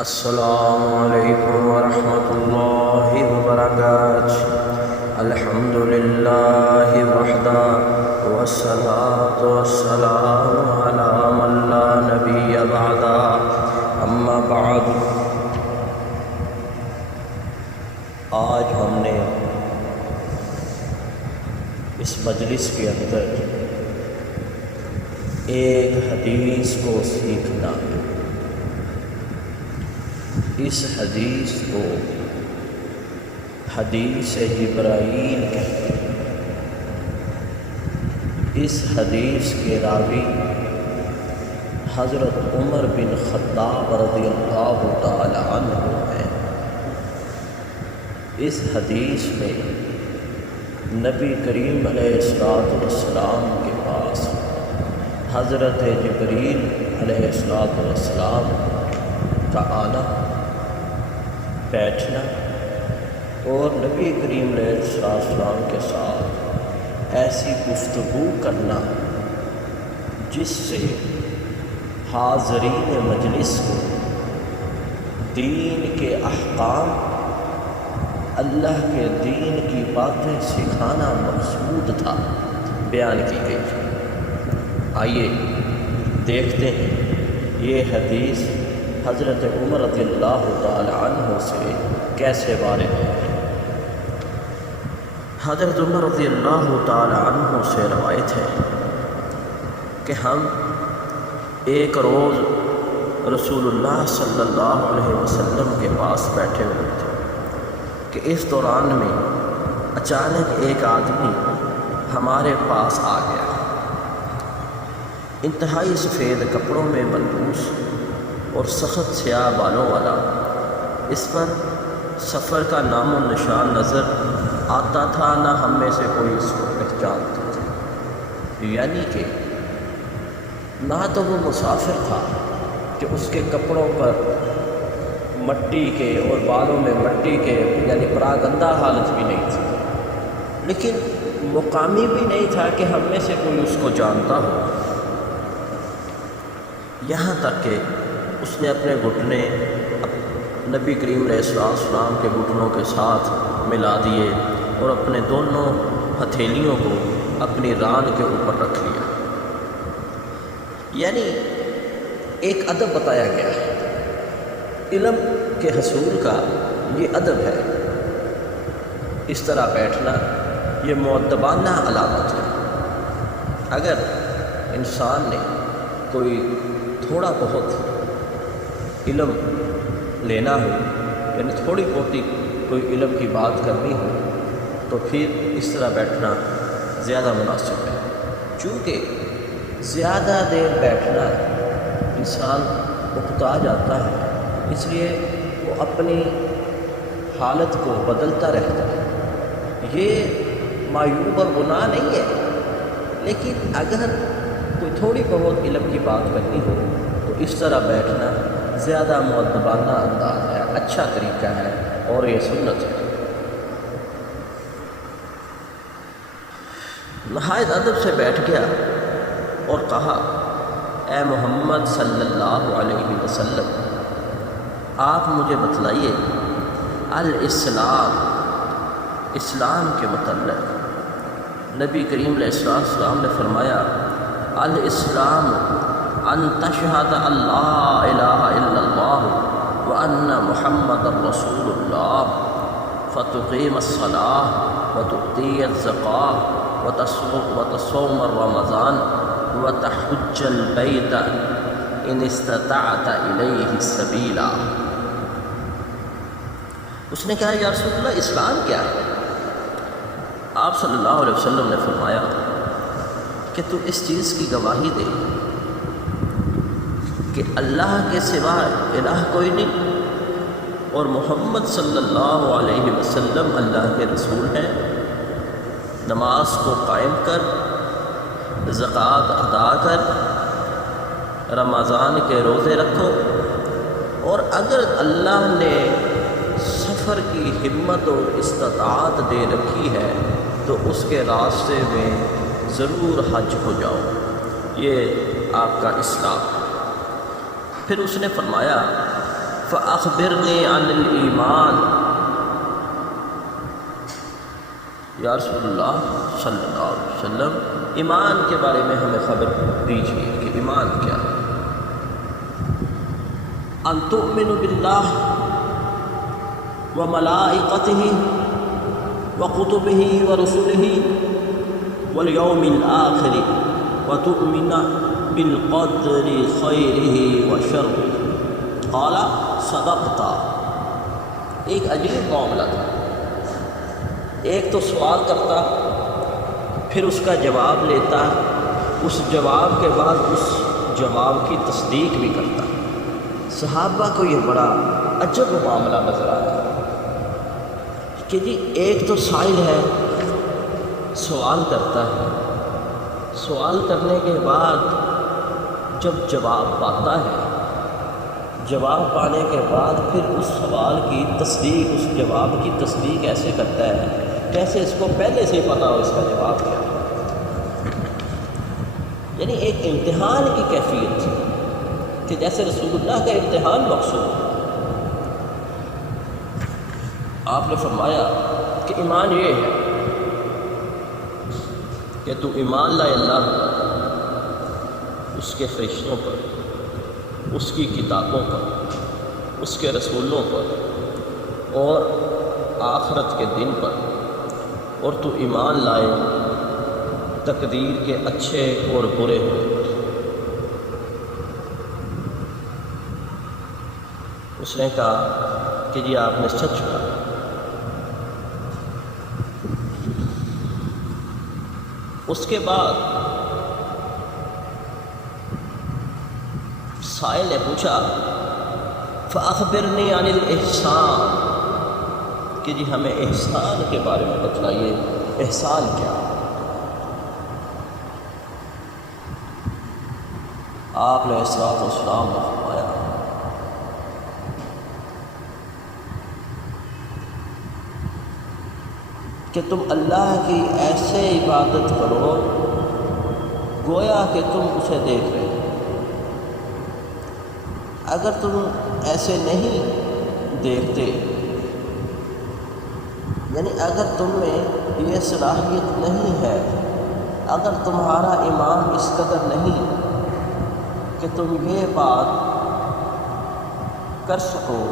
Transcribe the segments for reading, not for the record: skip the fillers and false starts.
السلام علیکم ورحمۃ اللہ وبرکاتہ۔ الحمد للہ وحدہ والصلاۃ والسلام علی من لا نبی بعدہ، اما بعد۔ آج ہم نے اس مجلس کے اندر ایک حدیث کو سیکھنا ہے۔ اس حدیث کو حدیث جبرائیل کہتے ہیں۔ اس حدیث کے راوی حضرت عمر بن خطاب رضی اللہ تعالی عنہ ہیں۔ اس حدیث میں نبی کریم علیہ السلام کے پاس حضرت جبریل علیہ السلام کا آنا، بیٹھنا اور نبی کریم علیہ السلام کے ساتھ ایسی گفتگو کرنا جس سے حاضرین مجلس کو دین کے احکام، اللہ کے دین کی باتیں سکھانا مقصود تھا، بیان کی گئی تھی۔ آئیے دیکھتے ہیں یہ حدیث حضرت عمر رضی اللہ تعالی عنہ سے کیسے وارد ہے۔ حضرت عمر رضی اللہ تعالی عنہ سے روایت ہے کہ ہم ایک روز رسول اللہ صلی اللہ علیہ وسلم کے پاس بیٹھے ہوئے تھے کہ اس دوران میں اچانک ایک آدمی ہمارے پاس آ گیا، انتہائی سفید کپڑوں میں ملبوس اور سخت سیاہ بالوں والا۔ اس پر سفر کا نام و نشان نظر آتا تھا، نہ ہم میں سے کوئی اس کو پہچانتا تھا۔ یعنی کہ نہ تو وہ مسافر تھا کہ اس کے کپڑوں پر مٹی کے اور بالوں میں مٹی کے یعنی پراگندہ حالت بھی نہیں تھی، لیکن مقامی بھی نہیں تھا کہ ہم میں سے کوئی اس کو جانتا ہو۔ یہاں تک کہ اس نے اپنے گھٹنے نبی کریم علیہ السلام کے گھٹنوں کے ساتھ ملا دیے اور اپنے دونوں ہتھیلیوں کو اپنی ران کے اوپر رکھ لیا۔ یعنی ایک ادب بتایا گیا ہے، علم کے حصول کا یہ ادب ہے۔ اس طرح بیٹھنا یہ مؤدبانہ علامت ہے۔ اگر انسان نے کوئی تھوڑا بہت علم لینا ہو، یعنی تھوڑی بہت کوئی علم کی بات کرنی ہو، تو پھر اس طرح بیٹھنا زیادہ مناسب ہے۔ چونکہ زیادہ دیر بیٹھنا انسان اکتا جاتا ہے، اس لیے وہ اپنی حالت کو بدلتا رہتا ہے۔ یہ معیوب اور گناہ نہیں ہے، لیکن اگر کوئی تھوڑی بہت علم کی بات کرنی ہو تو اس طرح بیٹھنا زیادہ مؤدبانہ انداز ہے، اچھا طریقہ ہے اور یہ سنت ہے۔ نہایت ادب سے بیٹھ گیا اور کہا، اے محمد صلی اللہ علیہ وسلم، آپ مجھے بتلائیے اسلام کے متعلق۔ نبی کریم علیہ السلام نے فرمایا، الاسلام ان تشہد اللہ الہ الا اللہ وان محمد رسول اللہ، فتقیم الصلاۃ وتؤتی الزکاۃ وتصوم رمضان وتحج البیت ان استطعت الیہ سبیلا۔ اس نے کہا، یا رسول اللہ، اسلام کیا ہے؟ آپ صلی اللہ علیہ وسلم نے فرمایا کہ تو اس چیز کی گواہی دے کہ اللہ کے سوا الہ کوئی نہیں اور محمد صلی اللہ علیہ وسلم اللہ کے رسول ہیں، نماز کو قائم کر، زکوٰۃ ادا کر، رمضان کے روزے رکھو، اور اگر اللہ نے سفر کی ہمت اور استطاعت دے رکھی ہے تو اس کے راستے میں ضرور حج ہو جاؤ۔ یہ آپ کا اسلام۔ پھر اس نے فرمایا فأخبرنی عن الایمان، یا رسول اللہ صلی اللہ علیہ وسلم ایمان کے بارے میں ہمیں خبر دیجیے کہ ایمان کیا ہے۔ ان تؤمن باللہ وملائکتہ وکتبہ ورسلہ والیوم الآخر وتؤمن بالقدر خیرہ وشرہ۔ قال صدقت۔ ایک عجیب معاملہ تھا، ایک تو سوال کرتا، پھر اس کا جواب لیتا، اس جواب کے بعد اس جواب کی تصدیق بھی کرتا۔ صحابہ کو یہ بڑا عجب معاملہ نظر آتا کہ جی ایک تو سائل ہے، سوال کرتا ہے، سوال کرنے کے بعد جب جواب پاتا ہے، جواب پانے کے بعد پھر اس سوال کی تصدیق، اس جواب کی تصدیق ایسے کرتا ہے جیسے اس کو پہلے سے ہی پتہ ہو اس کا جواب کیا ہے۔ یعنی ایک امتحان کی کیفیت تھی کہ جیسے رسول اللہ کا امتحان مقصود۔ آپ نے فرمایا کہ ایمان یہ ہے کہ تو ایمان لائے اللہ پر، اس کے فرشتوں پر، اس کی کتابوں پر، اس کے رسولوں پر اور آخرت کے دن پر، اور تو ایمان لائے تقدیر کے اچھے اور برے ہوں۔ اس نے کہا کہ جی آپ نے سچ کہا۔ اس کے بعد سائل نے پوچھا فأخبرنی عن الاحسان، کہ جی ہمیں احسان کے بارے میں بتلائیے، احسان کیا؟ آپ نے الصلوۃ والسلام نے فرمایا کہ تم اللہ کی ایسے عبادت کرو گویا کہ تم اسے دیکھ رہے ہو۔ اگر تم ایسے نہیں دیکھتے، یعنی اگر تم میں یہ صلاحیت نہیں ہے، اگر تمہارا ایمان اس قدر نہیں کہ تم یہ بات کر سکو،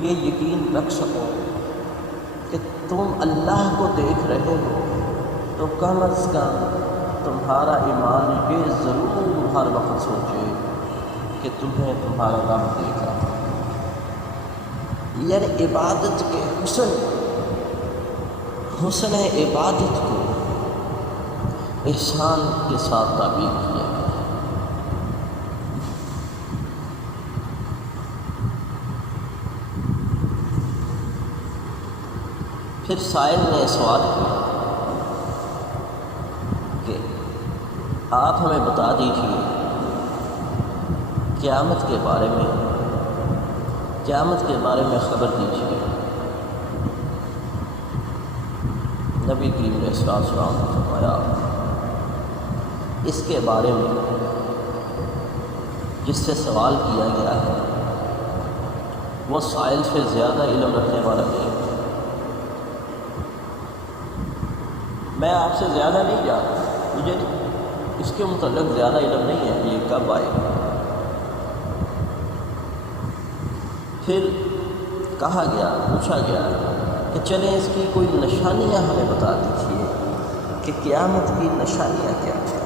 یہ یقین رکھ سکو کہ تم اللہ کو دیکھ رہے ہو، تو کم از کم تمہارا ایمان یہ ضرور ہر وقت سوچے کہ تمہیں تمہارا رب دیکھ رہا ہے۔ یعنی عبادت کے حسن عبادت کو احسان کے ساتھ تعبیر کیا گیا ہے۔ پھر سائل نے سوال کیا کہ آپ ہمیں بتا دیجیے قیامت کے بارے میں، قیامت کے بارے میں خبر دیجیے۔ نبی کریم علیہ السلام نے فرمایا اس کے بارے میں جس سے سوال کیا گیا ہے وہ سائل سے زیادہ علم رکھنے والا نہیں ہے۔ میں آپ سے زیادہ نہیں جانتا، مجھے اس کے متعلق زیادہ علم نہیں ہے کہ یہ کب آئے گا۔ پھر کہا گیا، پوچھا گیا کہ چلیں اس کی کوئی نشانیاں ہمیں بتا دیجیے کہ قیامت کی نشانیاں کیا ہیں۔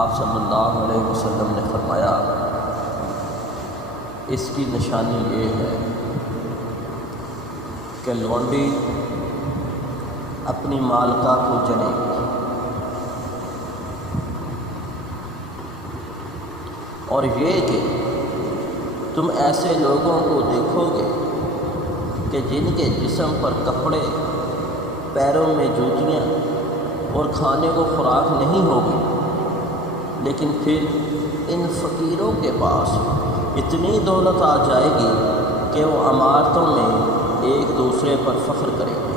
آپ صلی اللہ علیہ وسلم نے فرمایا اس کی نشانی یہ ہے کہ لونڈی اپنی مالکہ کو جنے گی، اور یہ کہ تم ایسے لوگوں کو دیکھو گے کہ جن کے جسم پر کپڑے، پیروں میں جوتیاں اور کھانے کو خوراک نہیں ہوگی، لیکن پھر ان فقیروں کے پاس اتنی دولت آ جائے گی کہ وہ عمارتوں میں ایک دوسرے پر فخر کریں گے۔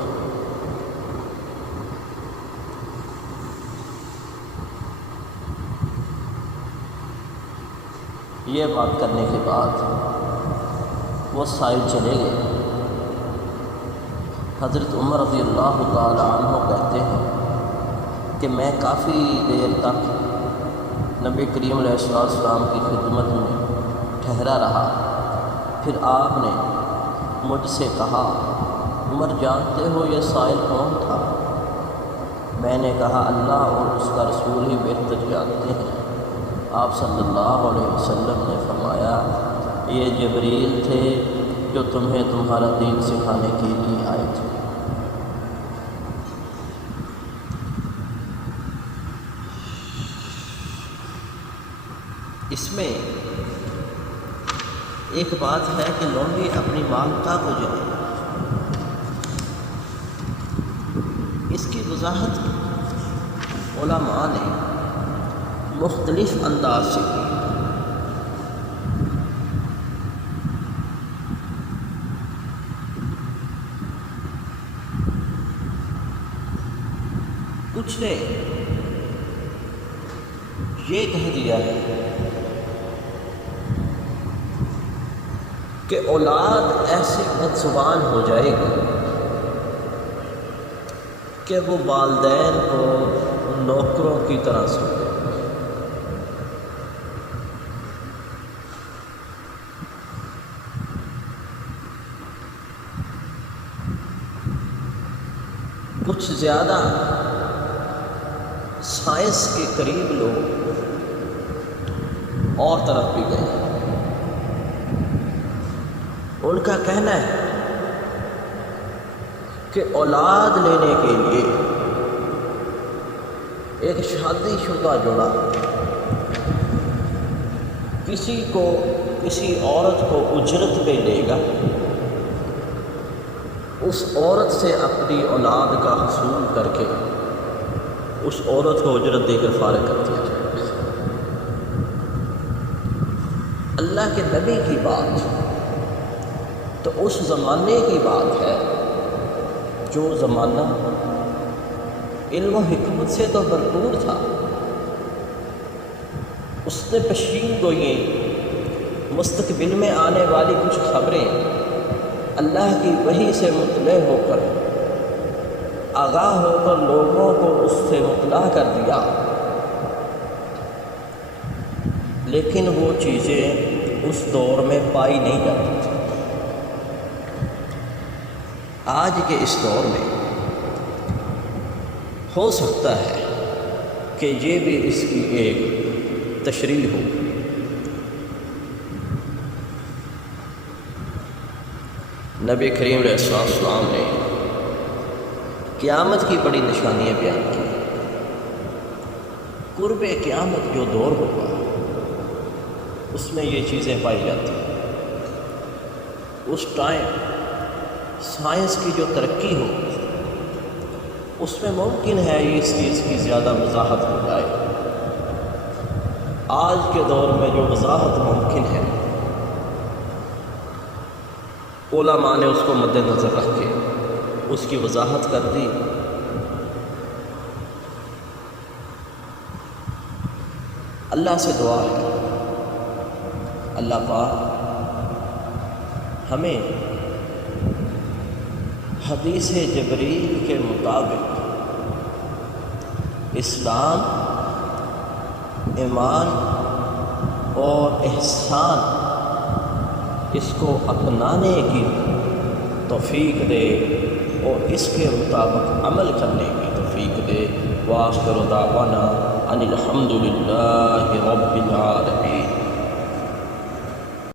یہ بات کرنے کے بعد وہ سائل چلے گئے۔ حضرت عمر رضی اللہ تعالی عنہ کہتے ہیں کہ میں کافی دیر تک نبی کریم علیہ السلام کی خدمت میں ٹھہرا رہا۔ پھر آپ نے مجھ سے کہا، عمر جانتے ہو یہ سائل کون تھا؟ میں نے کہا اللہ اور اس کا رسول ہی بہتر جانتے ہیں۔ آپ صلی اللہ علیہ وسلم نے فرمایا، یہ جبریل تھے جو تمہیں تمہارا دین سکھانے کے لیے آئے تھے۔ اس میں ایک بات ہے کہ لونڈی اپنی مالکہ کو جائے، اس کی وضاحت علماء نے مختلف انداز سے کی۔ کچھ نے یہ کہہ دیا ہے کہ اولاد ایسی بدزبان ہو جائے گی کہ وہ والدین کو نوکروں کی طرح سمجھے۔ کچھ زیادہ سائنس کے قریب لوگ اور طرف بھی گئے۔ ان کا کہنا ہے کہ اولاد لینے کے لیے ایک شادی شدہ جوڑا کسی عورت کو اجرت پہ لے گا، اس عورت سے اپنی اولاد کا حصول کر کے اس عورت کو اجرت دے کر فارغ کر دیا جائے۔ اللہ کے نبی کی بات تو اس زمانے کی بات ہے جو زمانہ علم و حکمت سے تو بھرپور تھا۔ اس نے پیشین گوئیں، مستقبل میں آنے والی کچھ خبریں اللہ کی وحی سے مطلع ہو کر، آگاہ ہو کر لوگوں کو اس سے مطلع کر دیا، لیکن وہ چیزیں اس دور میں پائی نہیں جاتی تھیں۔ آج کے اس دور میں ہو سکتا ہے کہ یہ بھی اس کی ایک تشریح ہو۔ نبی کریم علیہ السلام نے قیامت کی بڑی نشانیاں بیان کی۔ قرب قیامت جو دور ہوگا اس میں یہ چیزیں پائی جاتی ہیں۔ اس ٹائم سائنس کی جو ترقی ہو اس میں ممکن ہے اس چیز کی زیادہ وضاحت ہو جائے۔ آج کے دور میں جو وضاحت ممکن ہے علماء نے اس کو مد نظر رکھ کے اس کی وضاحت کر دی۔ اللہ سے دعا ہے اللہ پاک ہمیں حدیث جبریل کے مطابق اسلام، ایمان اور احسان اس کو اپنانے کی توفیق دے اور اس کے مطابق عمل کرنے کی توفیق دے۔ وآخر دعوانا ان الحمد للہ رب العالمین۔